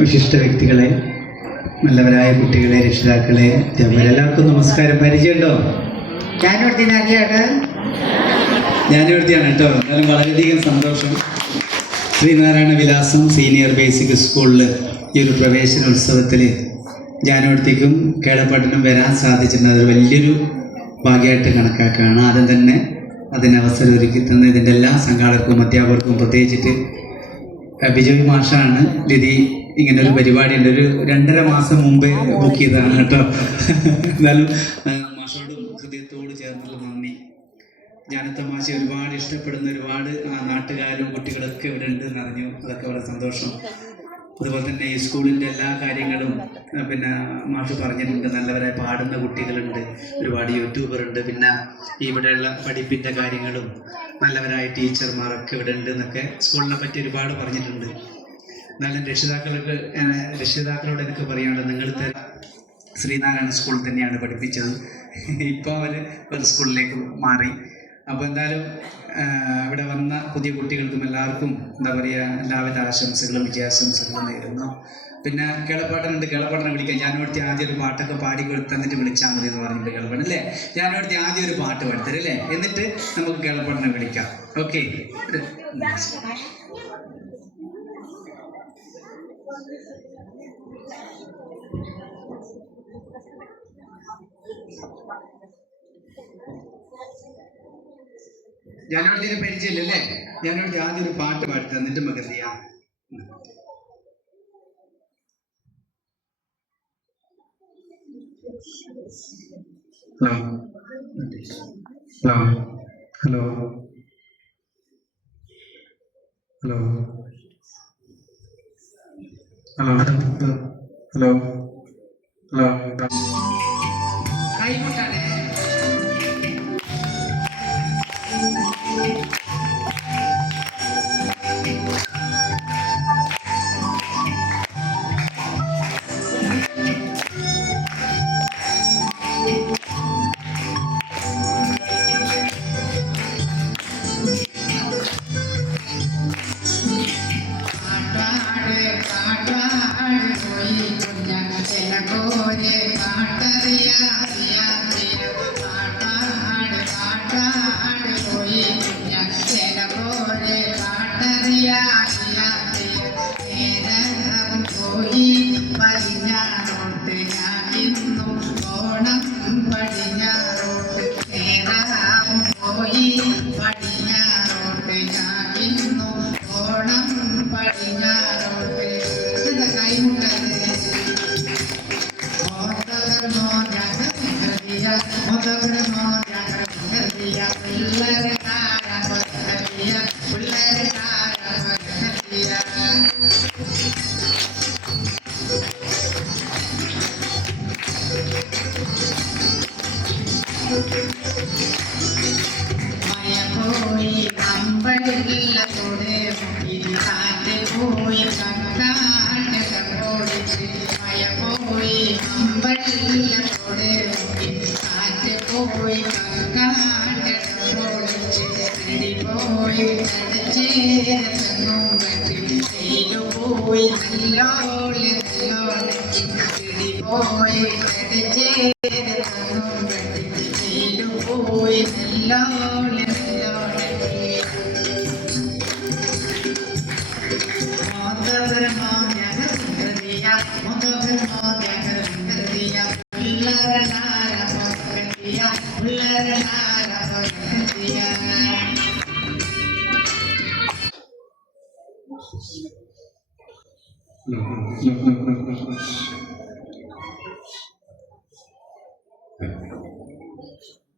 വിശിഷ്ട വ്യക്തികളെ, നല്ലവരായ കുട്ടികളെ, രക്ഷിതാക്കളെ, എല്ലാവർക്കും നമസ്കാരം. പരിചയമുണ്ടോ? ഞാനിവിടുത്തെയാണ് കേട്ടോ. എന്നാലും വളരെയധികം സന്തോഷം. ശ്രീനാരായണ വിലാസം സീനിയർ ബേസിക് സ്കൂളിൽ ഈ ഒരു പ്രവേശനോത്സവത്തിൽ ജാനുവടുത്തേക്കും കേളപ്പാട്ടിനും വരാൻ സാധിച്ചിട്ടുണ്ട്. അത് വലിയൊരു ഭാഗ്യമായിട്ട് കണക്കാക്കുകയാണ്. ആദ്യം തന്നെ അതിനവസരം ഒരുക്കി തന്ന ഇതിൻ്റെ എല്ലാ സംഘാടകർക്കും അധ്യാപകർക്കും പ്രത്യേകിച്ചിട്ട് ബിജോയ് മാഷാണ് ലിതി ഇങ്ങനൊരു പരിപാടി ഉണ്ട്. ഒരു 2.5 മാസം മുമ്പേ ബുക്ക് ചെയ്തതാണ് കേട്ടോ. എന്നാലും മാഷോടും ഹൃദയത്തോട് ചേർന്നുള്ള നന്ദി. ഞാനത്തെ മാഷെ ഒരുപാട് ഇഷ്ടപ്പെടുന്ന ഒരുപാട് നാട്ടുകാരും കുട്ടികളൊക്കെ ഇവിടെ ഉണ്ട് എന്നറിഞ്ഞു. അതൊക്കെ വളരെ സന്തോഷം. അതുപോലെ തന്നെ ഈ സ്കൂളിൻ്റെ എല്ലാ കാര്യങ്ങളും പിന്നെ മാഷ് പറഞ്ഞിട്ടുണ്ട്. നല്ലവരായി പാടുന്ന കുട്ടികളുണ്ട്, ഒരുപാട് യൂട്യൂബറുണ്ട്, പിന്നെ ഇവിടെയുള്ള പഠിപ്പിൻ്റെ കാര്യങ്ങളും നല്ലവരായ ടീച്ചർമാരൊക്കെ ഇവിടെ ഉണ്ട് എന്നൊക്കെ സ്കൂളിനെ പറ്റി ഒരുപാട് പറഞ്ഞിട്ടുണ്ട്. എന്നാലും രക്ഷിതാക്കളോട് എനിക്ക് പറയാനുള്ളത്, നിങ്ങളുടെ ശ്രീനാരായണ സ്കൂളിൽ തന്നെയാണ് പഠിപ്പിച്ചത്. ഇപ്പോൾ അവർ ഒരു സ്കൂളിലേക്ക് മാറി. അപ്പോൾ എന്തായാലും ഇവിടെ വന്ന പുതിയ കുട്ടികൾക്കും എല്ലാവർക്കും എന്താ പറയുക, എല്ലാവിധ ആശംസകളും വിജയാശംസകളും നേരുന്നു. പിന്നെ കേളപ്പാട്ടനുണ്ട്, കേളപ്പാട്ടനെ വിളിക്കാം. ഞാനിവിടുത്തെ ആദ്യം ഒരു പാട്ടൊക്കെ പാടി തന്നിട്ട് വിളിച്ചാൽ മതി എന്ന് പറഞ്ഞിട്ട് കേളപ്പാട്ടൻ അല്ലേ. ഞാനിവിടുത്തെ ആദ്യം ഒരു പാട്ട് പാടിത്തരും അല്ലേ, എന്നിട്ട് നമുക്ക് കേളപ്പാട്ടനെ വിളിക്കാം. ഓക്കെ. ഞാനോടത്തിന് പരിചയമില്ലല്ലേ. ഞാനോട് ആദ്യം ഒരു പാട്ട് പാടി തന്നിട്ട് നമുക്ക് എന്ത് ചെയ്യാം. Hello hello hello hello hello hello hello കൈമുട്ടാണേ.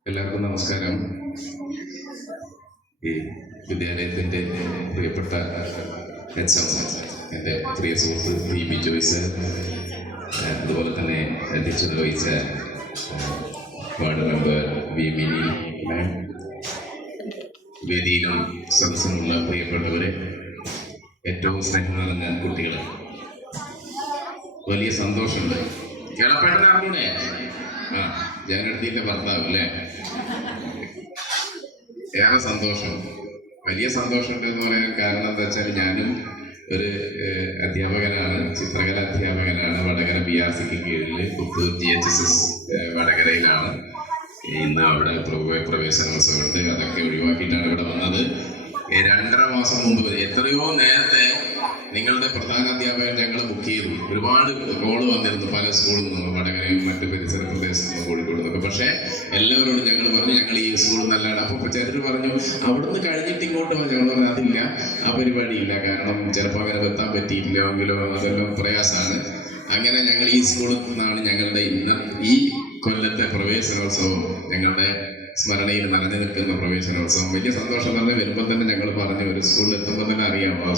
എല്ലാവർക്കും നമസ്കാരം. ഈ വിദ്യാലയത്തിൻ്റെ പ്രിയപ്പെട്ട എച്ച്.എം, എൻ്റെ പ്രിയ സുഹൃത്ത് പി ബിജോയ് സർ, അതുപോലെ തന്നെ അധ്യക്ഷത വഹിച്ച വാർഡ് മെമ്പർ വി മിനി മാം, വേദിയിലും സദസ്സിലുള്ള പ്രിയപ്പെട്ടവരെ, ഏറ്റവും സ്നേഹം നിറഞ്ഞ കുട്ടികൾ, വലിയ സന്തോഷമുണ്ട്. കേളപ്പേട്ടനെ അറിഞ്ഞൂടെ? ജാനടുത്തിന്റെ ഭർത്താവ് അല്ലേ? ഏറെ സന്തോഷം, വലിയ സന്തോഷമുണ്ട് എന്ന് പറയാൻ കാരണം എന്താ വെച്ചാൽ, ഞാനും ഒരു അധ്യാപകനാണ്, ചിത്രകല അധ്യാപകനാണ്. വടകര BRCക്ക് കീഴിൽ പുത്തൂർ GHSS വടകരയിലാണ്. ഇന്ന് അവിടെ പ്രവേശനോത്സവമുണ്ട്. അതൊക്കെ ഒഴിവാക്കിയിട്ടാണ് ഇവിടെ വന്നത്. 2.5 മാസം മുമ്പ് എത്രയോ നേരത്തെ നിങ്ങളുടെ പ്രധാന അധ്യാപകൻ ഞങ്ങൾ ബുക്ക് ചെയ്തു. ഒരുപാട് കോള് വന്നിരുന്നു പല സ്കൂളിൽ നിന്നും, വടകരയും മറ്റു പരിസര പ്രദേശത്തു നിന്നും, കോഴിക്കോട് നിന്നൊക്കെ. പക്ഷേ എല്ലാവരോടും ഞങ്ങൾ പറഞ്ഞു ഞങ്ങൾ ഈ സ്കൂളിൽ നല്ലതാണ്. അപ്പോൾ ചിലർ പറഞ്ഞു അവിടുന്ന് കഴിഞ്ഞിട്ട് ഇങ്ങോട്ട് ഞങ്ങൾ പറഞ്ഞു അതില്ല, ആ പരിപാടിയില്ല, കാരണം ചിലപ്പോൾ അങ്ങനെ എത്താൻ പറ്റിയിട്ടില്ലെങ്കിലോ അതെല്ലാം പ്രയാസമാണ്. അങ്ങനെ ഞങ്ങൾ ഈ സ്കൂളിൽ നിന്നാണ് ഞങ്ങളുടെ ഈ കൊല്ലത്തെ പ്രവേശനോത്സവം, ഞങ്ങളുടെ സ്മരണയിൽ നിറഞ്ഞു നിൽക്കുന്ന പ്രവേശനോത്സവം. വലിയ സന്തോഷം തന്നെ. വരുമ്പോൾ തന്നെ ഞങ്ങൾ പറഞ്ഞു ഒരു സ്കൂളിൽ എത്തുമ്പോൾ തന്നെ അറിയാം ആ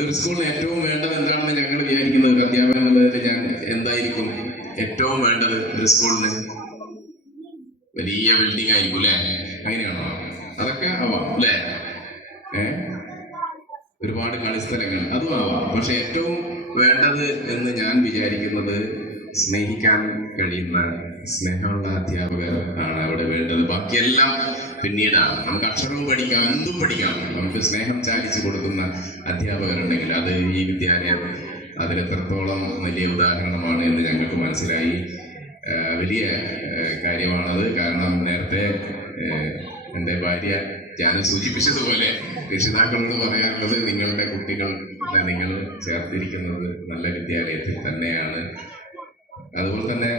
ഒരു സ്കൂളിന് ഏറ്റവും വേണ്ടത് എന്താണെന്ന് ഞങ്ങൾ വിചാരിക്കുന്നത്. ഒരു അധ്യാപനം എന്നുള്ളതിൽ ഞാൻ എന്തായിരിക്കും ഏറ്റവും വേണ്ടത് ഒരു സ്കൂളിന്? വലിയ ബിൽഡിംഗ് ആയിരിക്കും അല്ലേ? അങ്ങനെയാണോ? അതൊക്കെ ആവാം അല്ലേ? ഒരുപാട് കളിസ്ഥലങ്ങൾ അതും ആവാം. പക്ഷെ ഏറ്റവും വേണ്ടത് എന്ന് ഞാൻ വിചാരിക്കുന്നത് സ്നേഹിക്കാൻ കഴിയുന്ന സ്നേഹമുള്ള അധ്യാപകർ ആണ് അവിടെ വേണ്ടത്. ബാക്കിയെല്ലാം പിന്നീടാണ്. നമുക്ക് അക്ഷരവും പഠിക്കാം, എന്തും പഠിക്കാം. നമുക്ക് സ്നേഹം ചാലിച്ചു കൊടുക്കുന്ന അധ്യാപകരുണ്ടെങ്കിൽ അത് ഈ വിദ്യാലയം അതിലെത്രത്തോളം വലിയ ഉദാഹരണമാണ് എന്ന് ഞങ്ങൾക്ക് മനസ്സിലായി. വലിയ കാര്യമാണത്. കാരണം നേരത്തെ എൻ്റെ ഭാര്യ ഞാൻ സൂചിപ്പിച്ചതുപോലെ രക്ഷിതാക്കളോട് പറയാനുള്ളത് നിങ്ങളുടെ കുട്ടികൾ നിങ്ങൾ ചേർത്തിരിക്കുന്നത് നല്ല വിദ്യാലയത്തിൽ തന്നെയാണ്. അതുപോലെ തന്നെ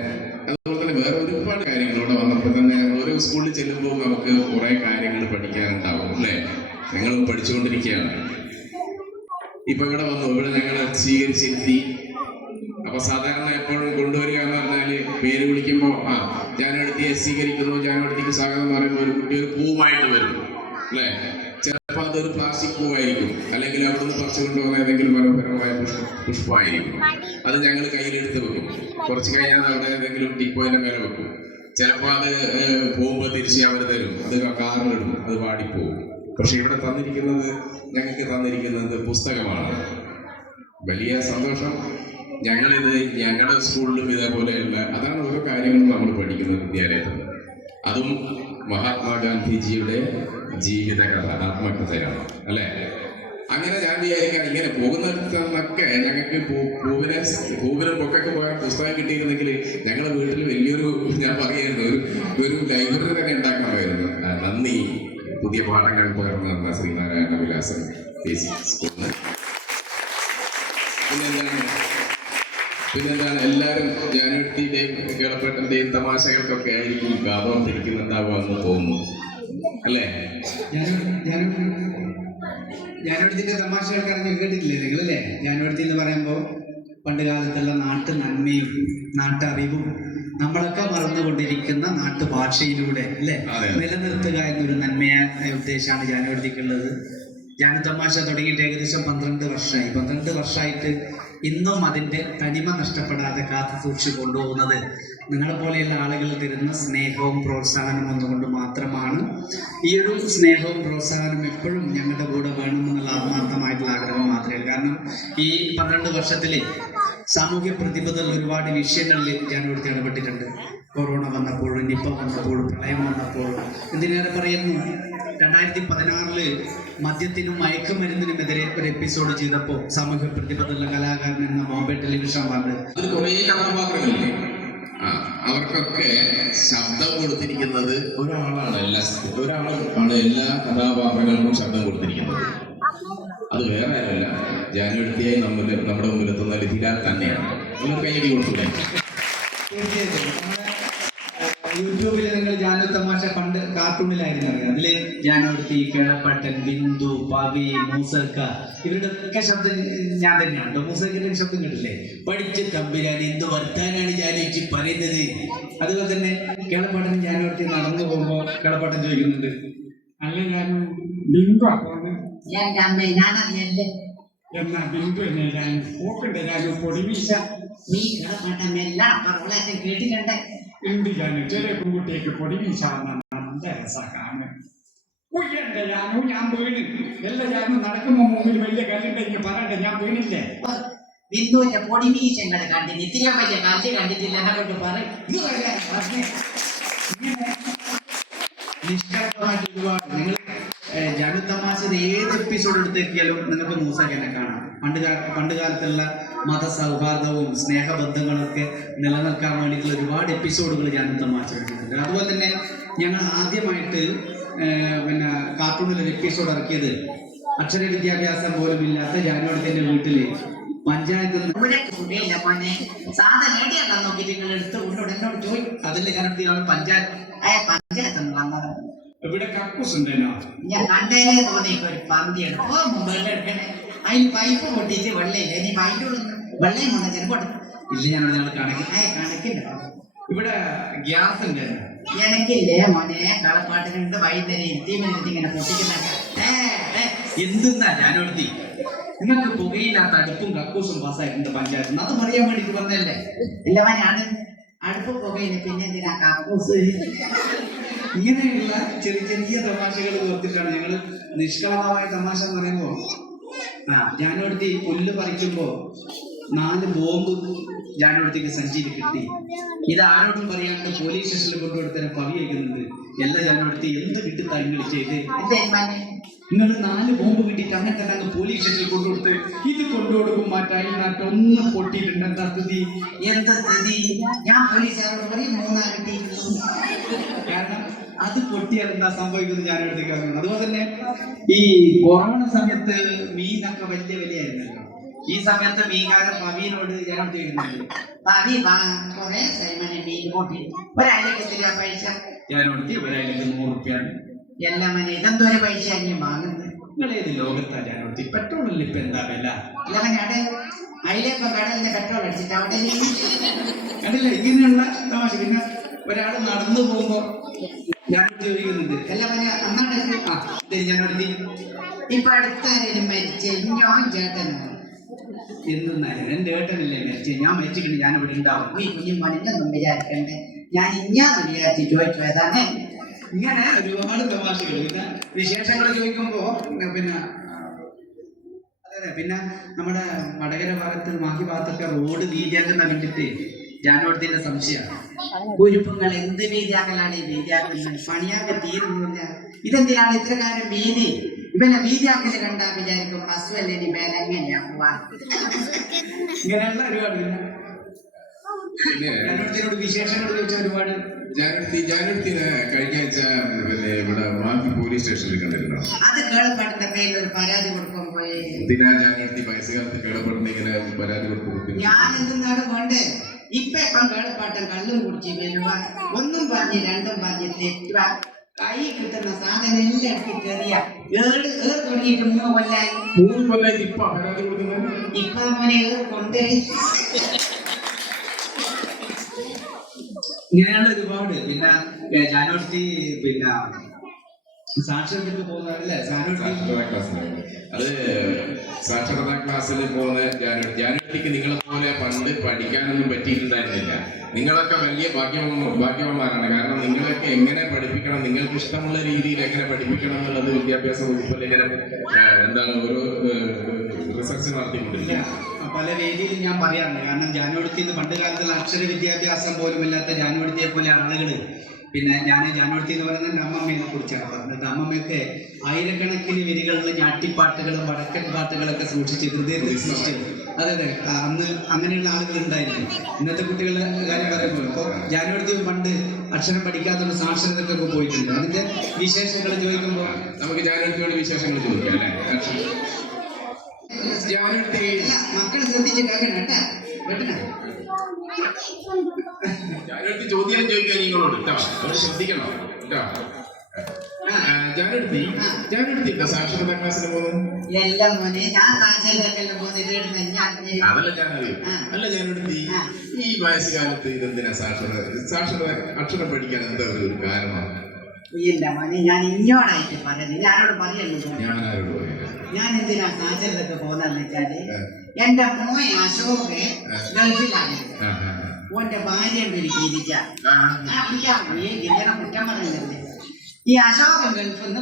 വേറെ ഒരുപാട് കാര്യങ്ങൾ ഇവിടെ വന്നപ്പോൾ തന്നെ ഓരോ സ്കൂളിൽ ചെല്ലുമ്പോൾ നമുക്ക് കുറെ കാര്യങ്ങൾ പഠിക്കാനുണ്ടാവും അല്ലേ? നിങ്ങളും പഠിച്ചുകൊണ്ടിരിക്കുകയാണ്. ഇപ്പൊ ഇവിടെ വന്നു, ഇവിടെ ഞങ്ങൾ സ്വീകരിച്ചിരുത്തി. അപ്പൊ സാധാരണ എപ്പോഴും കൊണ്ടുവരിക എന്ന് പറഞ്ഞാല് പേര് വിളിക്കുമ്പോ ജാനുവടുത്തിയെ സ്വീകരിക്കുന്നു, ജാനുവടുത്തിക്ക് സ്വാഗതം എന്ന് പറയുമ്പോൾ ഒരു കുട്ടി ഒരു പൂവുമായിട്ട് വരും അല്ലേ? ചിലപ്പോൾ അതൊരു പ്ലാസ്റ്റിക് പൂവായിരിക്കും, അല്ലെങ്കിൽ അവിടുന്ന് പറിച്ചു കൊണ്ടുപോകുന്ന ഏതെങ്കിലും മനോഹരമായ പുഷ്പമായിരിക്കും. അത് ഞങ്ങൾ കയ്യിലെടുത്ത് വെക്കും. കുറച്ച് കഴിഞ്ഞാൽ അവിടെ ഏതെങ്കിലും ടിപ്പോയിന്റെ മേലെ വെക്കും. ചിലപ്പോൾ അത് പോകുമ്പോൾ തിരിച്ച് അവർ തരും, അത് കാറിലിടും, അത് വാടിപ്പോവും. പക്ഷെ ഇവിടെ ഞങ്ങൾക്ക് തന്നിരിക്കുന്നത് പുസ്തകമാണ്. വലിയ സന്തോഷം. ഞങ്ങളിത് ഞങ്ങളുടെ സ്കൂളിലും ഇതേപോലെയുള്ള അതാണ് ഓരോ കാര്യങ്ങളും നമ്മൾ പഠിക്കുന്നത് വിദ്യാലയത്തിൽ. അതും മഹാത്മാഗാന്ധിജിയുടെ ജീവിത കഥ, ആത്മകഥയാണ് അല്ലേ? അങ്ങനെ ഞാൻ വിചാരിക്കാൻ ഇങ്ങനെ പോകുന്നിടത്തൊക്കെ ഞങ്ങൾക്ക് പൂവിനും പൊക്കൊക്കെ പോയാൽ പുസ്തകം കിട്ടിയിരുന്നെങ്കിൽ ഞങ്ങളുടെ വീട്ടിൽ വലിയൊരു ഞാൻ പറയായിരുന്നു ഒരു ലൈബ്രറി തന്നെ ഉണ്ടാക്കണമായിരുന്നു. നന്ദി. പുതിയ പാഠങ്ങൾ പകർന്നു തന്ന ശ്രീനാരായണ വിലാസം സ്കൂളിന്. പിന്നെന്താണ് എല്ലാവരും ജാനുവട്ടിയുടെയും കേളപ്പെട്ടന്റെയും തമാശകൾക്കൊക്കെ ആയിരിക്കും കാതോർത്തിരിക്കുന്നുണ്ടാവുമെന്ന് തോന്നുന്നു അല്ലേ? ജാനുവടുത്തിന്റെ തമാശകൾക്ക് അറിഞ്ഞു കേട്ടിട്ടില്ലേ നിങ്ങളല്ലേ? ജാനുവടുത്തി എന്ന് പറയുമ്പോൾ പണ്ട് കാലത്തുള്ള നാട്ടു നന്മയും നാട്ടറിവും നമ്മളൊക്കെ മറന്നുകൊണ്ടിരിക്കുന്ന നാട്ടുഭാഷയിലൂടെ അല്ലേ നിലനിർത്തുക എന്നൊരു നന്മയായ ഉദ്ദേശമാണ് ജാനുവടുത്തിക്കുള്ളത്. ജാനു തമാശ തുടങ്ങിയിട്ട് ഏകദേശം 12 വർഷമായി. 12 വർഷമായിട്ട് ഇന്നും അതിൻ്റെ തനിമ നഷ്ടപ്പെടാതെ കാത്തു സൂക്ഷിച്ചു കൊണ്ടുപോകുന്നത് നിങ്ങളെപ്പോലെയുള്ള ആളുകൾ തരുന്ന സ്നേഹവും പ്രോത്സാഹനവും ഒന്നുകൊണ്ട് മാത്രമാണ്. ഈ ഒരു സ്നേഹവും പ്രോത്സാഹനം എപ്പോഴും ഞങ്ങളുടെ കൂടെ വേണമെന്നുള്ള ആത്മാർത്ഥമായിട്ടുള്ള ആഗ്രഹം മാത്രമേ. കാരണം ഈ 12 വർഷത്തിൽ സാമൂഹ്യ പ്രതിബദ്ധത ഒരുപാട് വിഷയങ്ങളിൽ ജാനുവടുത്തി ഇടപെട്ടിട്ടുണ്ട്. കൊറോണ വന്നപ്പോഴും, നിപ്പ വന്നപ്പോഴും, പ്രളയം വന്നപ്പോഴും, എന്തിനേറെ പറയുന്നു 2016 മദ്യത്തിനും മയക്കുമരുന്നിനുമെതിരെ ഒരു എപ്പിസോഡ് ചെയ്തപ്പോൾ സാമൂഹ്യ പ്രതിബദ്ധതയുള്ള കലാകാരൻ എന്ന ബോംബെ ടെലിവിഷൻ വാർഡ് അത് കുറേ കഥാപാത്രങ്ങളില്ലേ, അവർക്കൊക്കെ ശബ്ദം കൊടുത്തിരിക്കുന്നത് ഒരാളാണ്. എല്ലാ കഥാപാത്രങ്ങൾക്കും ശബ്ദം കൊടുത്തിരിക്കുന്നത്. അത് വേറെ ആരല്ല, ജാനുവടുത്തിയായി നമ്മുടെ മുമ്പിലെത്തുന്ന ലിഥിലാൽ തന്നെയാണ്. നിങ്ങൾ കൈയടി കൊടുത്തൂടെ? യൂട്യൂബിൽ നിങ്ങൾ ജാനു തമാശ പണ്ട് കാർട്ടൂണിലായിരുന്നു അറിയാം. അതില് ജാനുവടുത്തി, കേളപ്പട്ടൻ, ബിന്ദു, പവി, മൂസർക്ക ഇവരുടെ ഒക്കെ ശബ്ദം ഞാൻ തന്നെയാണ് കേട്ടോ. മൂസർക്കിന്റെ ശബ്ദം കേട്ടില്ലേ? പഠിച്ച തമ്പുരാൻ എന്ത് വർത്താനാണ് ജാനുവച്ചി പറയുന്നത്. അതുപോലെ തന്നെ കേളപ്പട്ടൻ ജാനുവടുത്തി നടന്നു പോകുമ്പോൾ കേളപ്പട്ടൻ ചോദിക്കുന്നുണ്ട്, അല്ല ഞാൻ ബിന്ദു അപ്പോന്ന് എന്നാ ബിന്ദു എന്നെ ഞാൻ പോക്കണ്ടേ ഞാൻ പൊടി വീശ നീ കേളപ്പട്ടമെല്ലാം കേട്ടിട്ടുണ്ട്. ഉണ്ട് ഞാൻ ചെറിയ പെൺകുട്ടിയേക്ക് പൊടി വീശാവുന്ന നല്ല രസമാണ്. ഉയ്യണ്ട ഞാനും ഞാൻ വീണ് എല്ലാ ഞാനും നടക്കുമ്പോ മുമ്പിൽ വലിയ കല്ലുണ്ടെങ്കിൽ പറയണ്ടേ ഞാൻ വീണില്ലേ? ബിന്ദുവിന്റെ പൊടി വീശങ്ങൾ കണ്ടിന് ഇത്രയും വലിയ കല്ല് കണ്ടിട്ടില്ല എന്നെ കൊണ്ട് പറയും. നിഷ്കളങ്കമായിട്ട് ഒരുപാട് നിങ്ങൾ ജാനു തമാശയുടെ ഏത് എപ്പിസോഡ് എടുത്തേക്കിയാലും നിങ്ങൾക്ക് മൂസാഖാനെ കാണാം. പണ്ട് കാലത്തുള്ള മതസൗഹാർദ്ദവും സ്നേഹബന്ധങ്ങളും ഒക്കെ നിലനിൽക്കാൻ വേണ്ടിയിട്ടുള്ള ഒരുപാട് എപ്പിസോഡുകൾ ജാനു തമാശ എടുത്തിട്ടുണ്ട്. അതുപോലെ തന്നെ ഞങ്ങൾ ആദ്യമായിട്ട് പിന്നെ കാർട്ടൂണിലൊരു എപ്പിസോഡ് ഇറക്കിയത് അക്ഷര വിദ്യാഭ്യാസം പോലും ഇല്ലാത്ത ജാനുവടത്തിന്റെ വീട്ടില് പഞ്ചായത്തിൽ അതിന്റെ കണക്റ്റിലാണ് പഞ്ചായത്ത് വന്നത്. ഇവിടെ കക്കൂസ് ഉണ്ടല്ലോ. ഞാൻ കണ്ടേനെ തോന്നി ഒരു പന്തിയാണ് വെള്ളം എടുക്കണേ. അതിന് പൈപ്പ് പൊട്ടിച്ച് വെള്ളമില്ല. ഇനി പൈപ്പ് വെള്ളം കൊണ്ട് ചെറുപ്പം ഇല്ല. ഞങ്ങൾ കണക്കില്ല. ഇവിടെ ഗ്യാസ് ഉണ്ട്. എനിക്കില്ലേ മോനെ കളപ്പാട്ടിനുണ്ട് വൈകുന്നേരം ഇരുത്തി ഇങ്ങനെ പൊട്ടിക്കുന്നൊക്കെ എന്തെന്നാ ജാനുവടുത്തി നിങ്ങൾക്ക് പുകയില്ലാത്ത അടുപ്പും കക്കൂസും പാസ്സായിട്ടുണ്ട് പഞ്ചായത്ത്. അത് പറയാൻ വേണ്ടിട്ട് പറഞ്ഞല്ലേ? ഇല്ല മോനാണ് അടുപ്പ് പുകയില്ല, പിന്നെ എന്തിനാ കക്കൂസ്? ഇങ്ങനെയുള്ള ചെറിയ ചെറിയ തമാശകൾ ഓർത്തിട്ടാണ് ഞങ്ങൾ നിഷ്കളങ്കമായ തമാശ എന്ന് പറയുമ്പോ ജാനുവടുത്തി പുല്ല് പറിക്കുമ്പോ 4 ബോംബ് ജാനുവടുത്തിക്ക് സഞ്ചിയിൽ കിട്ടി. ഇത് ആരോടും പറയാണ്ട് പോലീസ് സ്റ്റേഷനിൽ കൊണ്ടുകൊടുത്തന്നെ പവി വയ്ക്കുന്നുണ്ട്. എല്ലാ ജാനുവടുത്തി എന്ത് കിട്ടി നിങ്ങൾ ചെയ്ത് നിങ്ങൾ 4 ബോംബ് കിട്ടിയിട്ട് അങ്ങനെ തന്നെ അങ്ങ് പോലീസ് സ്റ്റേഷനിൽ കൊണ്ടുകൊടുത്ത് ഇത് കൊണ്ടുകൊടുക്കും മാറ്റായി നാട്ടൊന്നും പൊട്ടിയിട്ടുണ്ട്. എന്താ സ്ഥിതി? എന്താ സ്ഥിതി? ഞാൻ പോലീസുകാരോട് പറയും 3 കിട്ടി. കാരണം അത് പൊട്ടിയാൽ എന്താ സംഭവിക്കുന്നത് ജാനുവടുത്തിക്ക് അറിയുന്നത്. അതുപോലെ തന്നെ ഈ കൊറോണ സമയത്ത് മീനൊക്കെ വലിയ വിലയായിരുന്നല്ലോ. ഈ സമയത്ത് മീൻകാരൻ പവിയോട് ജാനുവടുത്തി വരുന്നുണ്ട്. പവി കുറെ മീൻ കൂട്ടി ഒരാഴ്ചക്ക് എത്തില്ല പൈസ. ജാനുവടുത്തി ഒരാഴ്ചക്ക് 100 റുപ്യാണ്. എല്ലാം മനെ ഇതെന്തോരെ പൈസ അഞ്ഞ് വാങ്ങുന്നത്? നിങ്ങൾ ഏത് ലോകത്താ ജാനുവടുത്തി? പെട്രോളിൽ ഇപ്പൊ എന്താ വില? അവിടെ അതിലേപ്പോ കടലിന്റെ പെട്രോൾ അടിച്ചിട്ട് അവിടെ കണ്ടില്ല ഇങ്ങനെയുള്ള തമാശ. പിന്നെ ഒരാൾ നടന്നു പോകുമ്പോ ജാനുവടുത്തി ചോദിക്കുന്നുണ്ട് എല്ലാം മനെ അന്നാണ് ജാനുവടുത്തി ഇപ്പൊ അടുത്താരും മരിച്ച ഞാൻ ചേട്ടനോ എന്തെന്നാലും എന്റെ ഏട്ടനല്ലേ മരിച്ചേ? ഞാൻ മരിച്ചിട്ടുണ്ട്, ഞാൻ ഇവിടെ ഉണ്ടാവും. ഈ കുഞ്ഞുമണിനൊന്നും വിചാരിക്കണ്ടേ, ഞാൻ ഇഞ്ഞാന്ന് വിചാരിച്ച് ചോദിച്ചു. ഏതാണ് ഇങ്ങനെ ഒരുപാട് തമാശകൾ. പിന്നെ വിശേഷങ്ങൾ ചോദിക്കുമ്പോ പിന്നെ അതെ പിന്നെ നമ്മുടെ വടകര ഭാഗത്ത് മാഹി ഭാഗത്തൊക്കെ റോഡ് വീതിയാക്കുന്ന കണ്ടിട്ട് ജാനുവടുത്തിന്റെ സംശയമാണ്. കുരുപ്പങ്ങൾ എന്ത് വീതിയാക്കലാണ് ഈ വീതിയാക്കുന്നത്? പണിയാക്ക തീരുന്നില്ല. ഇതെന്തിനാണ് ഇത്ര കാലം വീതി? ഇവനെ വീതിയാക്കല് കണ്ടാ വിചാരിക്കും ബസ്വല്ലേ ഇനി മേലെ എങ്ങനെയാ പോവാ? ഇങ്ങനെയുള്ള ഒരുപാട് ജാനുവടുത്തിനോട് വിശേഷങ്ങൾ ചോദിച്ച ഒരുപാട്. ജാനുവടുത്തിനെ കഴിഞ്ഞ ആഴ്ച പിന്നെ ഇവിടെ മാഹി പോലീസ് സ്റ്റേഷനിൽ കണ്ടിരുന്നു. അത് കേളപ്പാട്ടിന്റെ പേരിൽ ഒരു പരാതി കൊടുക്കാൻ പോയി. എന്തിനാ ജാനുവടുത്തി വയസ്സുകാലത്ത് കേളപ്പാട്ടിന് ഇങ്ങനെ പരാതി കൊടുക്കും? ഞാൻ എന്തെന്നാണ് വേണ്ടേ? ഇപ്പം കേളപ്പാട്ടൻ കള്ളും കുടിച്ച് വരുവാ, ഒന്നും പറഞ്ഞ് രണ്ടും പറഞ്ഞ് തെറ്റുക, കൈ കിട്ടുന്ന സാധനം എല്ലാം എടുത്ത് കയറിയ തുടങ്ങിയിട്ട് 3 കൊല്ലായി. 3 കൊല്ലായി ഇപ്പൊ പരാതി കൊടുക്കുന്നത്? ഇപ്പൊ മോനെ കൊണ്ട് ഇങ്ങനെയുള്ള ഒരുപാട്. പിന്നെ ജാനുവടുത്തി പിന്നെ സാക്ഷരതയ്ക്ക് പോകുന്നതല്ലേ? അത് സാക്ഷരതാ ക്ലാസ്സിൽ പോകുന്ന ജാനുവടുത്തിക്ക് നിങ്ങളെ പോലെ പണ്ട് പഠിക്കാനൊന്നും പറ്റിയിട്ടുണ്ടായിരുന്നില്ല. നിങ്ങളൊക്കെ വലിയ ഭാഗ്യവാന്മാരാണ്. കാരണം നിങ്ങളൊക്കെ എങ്ങനെ പഠിപ്പിക്കണം, നിങ്ങൾക്ക് ഇഷ്ടമുള്ള രീതിയിൽ എങ്ങനെ പഠിപ്പിക്കണം എന്നുള്ളത് വിദ്യാഭ്യാസ വകുപ്പിൽ ഇങ്ങനെ എന്താണ് ഓരോ റിസർച്ച് നടത്തിക്കൊണ്ടിരിക്കുക. പല വേദിയിലും ഞാൻ പറയാറുണ്ട്. കാരണം ജാനുവടുത്തി പണ്ട് കാലത്തുള്ള അക്ഷര വിദ്യാഭ്യാസം പോലും ഇല്ലാത്ത ജാനുവടുത്തിയെ പോലെ ആളുകൾ പിന്നെ ഞാൻ ജാനുവടുത്തി എന്ന് പറയുന്നത് എൻ്റെ അമ്മമ്മയെ കുറിച്ചാണ് പറഞ്ഞത്. അമ്മമ്മയൊക്കെ ആയിരക്കണക്കിന് വരികളിലെ ഞാട്ടിപ്പാട്ടുകളും വടക്കൻ പാട്ടുകളൊക്കെ സൂക്ഷിച്ച് ഹൃദയത്തിൽ സൂക്ഷിച്ചത്. അതെ അതെ, അന്ന് അങ്ങനെയുള്ള ആളുകൾ ഉണ്ടായിരുന്നു. ഇന്നത്തെ കുട്ടികളുടെ കാര്യം പറയുമ്പോൾ ഇപ്പോൾ ജാനുവടുത്തി പണ്ട് അക്ഷരം പഠിക്കാത്തൊരു സാക്ഷരതക്കൊക്കെ പോയിട്ടുണ്ട്. അതിന്റെ വിശേഷങ്ങൾ ചോദിക്കുമ്പോൾ നമുക്ക് ജാനുവടുത്തിയോട് വിശേഷങ്ങൾ ചോദിക്കാം അല്ലേ? ജാനുവടുത്തി മക്കളെ ശ്രദ്ധിച്ച് കേൾക്കണം കേട്ടാ. ജാനുവടുത്തി ചോദ്യം ചോദിക്കാൻ നിങ്ങളോട് കേട്ടോ, അവർ ശ്രദ്ധിക്കണം കേട്ടോ. ജാനുവടുത്തി സാക്ഷരതാ ക്ലാസ്സിന് പോകുന്നത്? എല്ലാം മോനെ ഞാൻ സാക്ഷരതക്കെല്ലാം പോകുന്നത്. അതല്ല ഞാനറിയും. അല്ല ജാനുവടുത്തി ഈ വയസ്സുകാലത്ത് ഇതെന്തിനാ സാക്ഷരത അക്ഷരം പഠിക്കാൻ എന്താ ഒരു കാരണം? ഇല്ല മോനെ ഞാൻ ഇങ്ങോട്ടായിട്ട് പറയുന്നത്, ഞാനോട് പറയല്ലോ. ഞാനാരോട് പറയാം? ഞാൻ എന്തിനാ സാക്ഷരതൊക്കെ പോകുന്നതെന്ന് വെച്ചാല് എന്റെ മോൻ അശോക് ഗൾഫിലാണ്. ഓന്റെ ഭാര്യ പിടിക്കിരിക്ക ഗിരിജന കുറ്റം പറഞ്ഞല്ലേ. ഈ അശോകൻ ഗൾഫിൽ നിന്ന്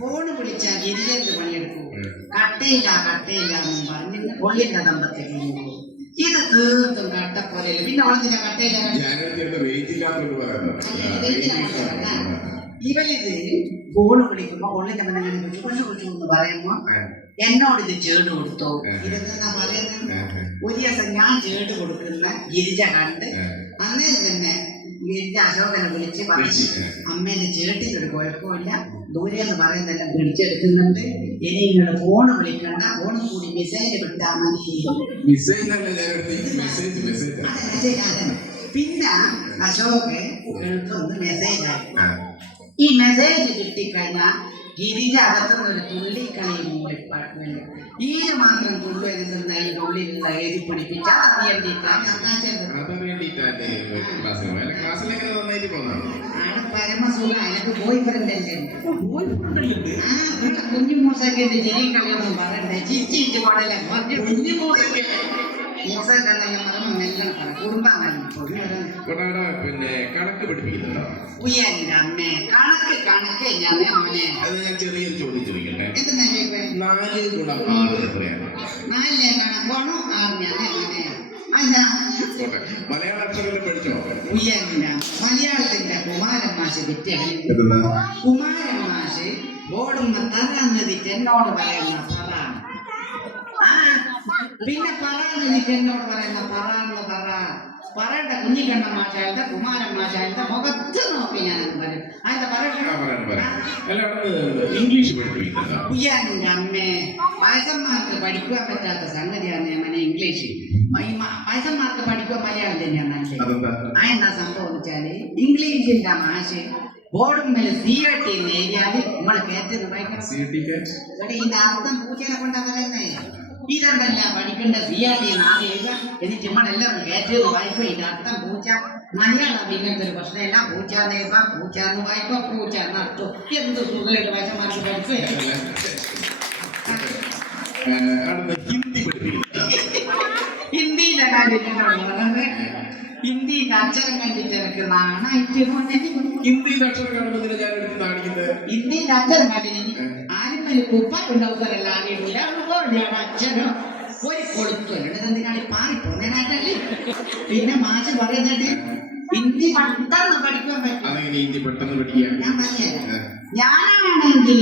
ഫോണ് വിളിച്ചാൽ ഗിരിജന്റെ പണിയെടുക്കൂ. കട്ടയില്ല എന്നും പറഞ്ഞിട്ട് പൊള്ളിന്റെ ദമ്പത്തേക്ക് പോകും. ഇത് തീർത്തും കട്ട പോലെ. പിന്നെ അവളെന്തിനാ കട്ടയില്ല? ഇവരിത് ഫോൺ വിളിക്കുമ്പോ കൊള്ളിന്റെ മണ്ണങ്ങനെ കുറിച്ചു എന്ന് പറയുമ്പോ എന്നോട് ഇത് ചേട് കൊടുത്തോ ഇതെന്നാ പറയുന്നത്. ഒരു ദിവസം ഞാൻ ചേട് കൊടുക്കുന്ന ഗിരിജ കണ്ട് അന്നേരം തന്നെ ഗിരിജ അശോകനെ വിളിച്ച് പറഞ്ഞു, അമ്മേന്റെ ചേട്ടിക്കൊരു കുഴപ്പമില്ല, ദൂരെ എന്ന് പറയുന്നതെല്ലാം പിടിച്ചെടുക്കുന്നുണ്ട്, ഇനി നിങ്ങളുടെ ഫോൺ വിളിക്കണ്ട, ഫോണിൽ കൂടി മെസ്സേജ് വിട്ടാൽ മതി. പിന്നെ അശോക് എളുപ്പം മെസ്സേജ് ആയി. ഈ മെസ്സേജ് കിട്ടിക്കഴിഞ്ഞാൽ ഗിരിജ അകത്തുനിന്ന് ഒരു തുള്ളിക്കളി മൂളിപ്പാട്ട് ഈര് മാത്രം കൊണ്ടുവരുന്ന ഈ ഉള്ളിൽ എഴുതി പിടിപ്പിച്ചാൽ പരമസുഖം. അതിനൊക്കെ ബോയ് ഫ്രണ്ട് കുഞ്ഞുമൂസൊക്കെ ചിരി കളിയൊന്നും പറയണ്ടേ, ചിരിച്ചിട്ട് പാടല്ലേ കുഞ്ഞുമൂസൊക്കെ പിന്നെ കണക്ക് പഠിപ്പിക്കുന്നുണ്ടോ? അമ്മേ കണക്ക് കണക്ക് ഞാൻ മോനെ. അത് ഞാൻ ചെറിയൊരു ചോദ്യം ചോദിക്കട്ടെ. 4 ഗുണം 6 എത്രയാണ്? 4 കണക്കോണോ 6 ഞാൻ മോനെ. മലയാള അക്ഷരങ്ങൾ പഠിച്ചോ? മലയാളത്തിന്റെ കുമാരൻ മാഷ് വിദ്യാലയം. കുമാരൻ മാഷ് ഓടുമ്പോ തറന്നിട്ട് എന്നോട് പറയുന്ന പറ, പിന്നെ പറയാന്നിട്ട് എന്നോട് പറയുന്ന പറയേണ്ട കുഞ്ഞിക്കണ്ണ മാഷായിട്ട് കുമാരൻ മാഷായിട്ട് മുഖത്ത് നോക്കി ഞാൻ പറയും. ഇംഗ്ലീഷ് പഠിപ്പിക്കുന്നുണ്ടോ? അമ്മേ വയസ്സന്മാർക്ക് പഠിക്കുവാൻ പറ്റാത്ത സംഗതിയാണ് മനെ ഇംഗ്ലീഷ്. വയസ്സന്മാർക്ക് പഠിക്കുവാൻ മലയാളം തന്നെയാണ് നല്ലത്. അതെന്താ സംഭവം എന്ന് വെച്ചാല് ഇംഗ്ലീഷിന്റെ മാഷ് ബോർഡും മേലെ CAT എഴുതിയാല് നമ്മള് കയറ്റുന്നത് വായിക്കണം. ഇതിന്റെ അർത്ഥം പൂച്ചേനെ കൊണ്ടാ പറയുന്നേ. ഇതെന്തല്ല പഠിക്കേണ്ട CAT ആദ്യം എഴുതുക, എന്നിട്ട് നമ്മളെല്ലാവരും കയറ്റത് വായിക്കുക. ഇതിന്റെ അർത്ഥം പൂച്ച. മലയാളം ഇങ്ങനത്തെ ഒരു പ്രശ്നമില്ല. പൂച്ച എഴുതാ, പൂച്ച എന്ന് വായിക്കുക, പൂച്ച എന്നർത്ഥം. എന്ത് സുഖമായിട്ട് വയസ്സന്മാർക്ക് പഠിക്കുക. ഹിന്ദിയിലെ കാര്യത്തിനോട് വളരെ ഹിന്ദിന്റെ അക്ഷരം കണ്ടിട്ട് എനിക്ക് നാണായിട്ട് ഹിന്ദിയിലെ അക്ഷരം കാണുന്നതിന് ഞാൻ എടുത്ത് കാണിക്കുന്നത്. ഹിന്ദിന്റെ അക്ഷരം കണ്ടിന് ആരും കുപ്പാറുണ്ടാവുന്നതല്ല അറിയില്ല. അക്ഷരം ഒരു കൊടുത്തുണ്ട് എന്തിനാണ് പാറിപ്പോന്നേനാട്ടല്ലേ. പിന്നെ മാഷ് പറയുന്നത് ഹിന്ദി പെട്ടെന്ന് പഠിക്കാൻ പറ്റും. ഹിന്ദി പെട്ടെന്ന് പഠിക്കുക. ഞാൻ പറയാം, ഞാനാണെങ്കിൽ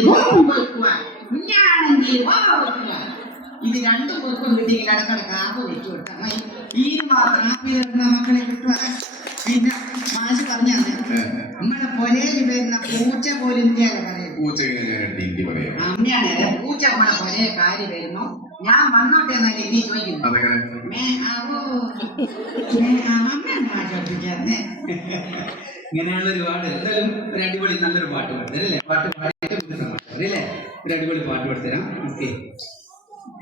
കുഞ്ഞാണെങ്കിൽ ഇത് രണ്ടും കുറുക്കും കിട്ടിയെങ്കിൽ ഇടക്കിടക്ക് ആപ്പ് വെച്ചു കൊടുത്താൽ ഈ മാത്രം ആപ്പ് തരുന്ന മക്കളെ കിട്ടുക. പിന്നെ മാഷ് പറഞ്ഞാൽ നമ്മളെ പൊരയിൽ വരുന്ന പൂച്ച പോലും പറയും. അമ്മയാണ് പൂച്ച നമ്മളെ പൊരയെ കാര്യം വരുന്നു. ഞാൻ വന്നോട്ടെ എന്നല്ല ഇനി ചോദിക്കുന്നു. അമ്മയാണ് മാഷ് പഠിപ്പിക്കാറുണ്ട്. ഇങ്ങനെയുള്ള ഒരുപാട് എന്തായാലും ഒരു അടിപൊളി നല്ലൊരു പാട്ട് പാടുത്തല്ലേ. പാട്ട് പാടിയിട്ട് അല്ലേ ഒരു അടിപൊളി പാട്ട് പാടുത്തരാം. ഓക്കെ.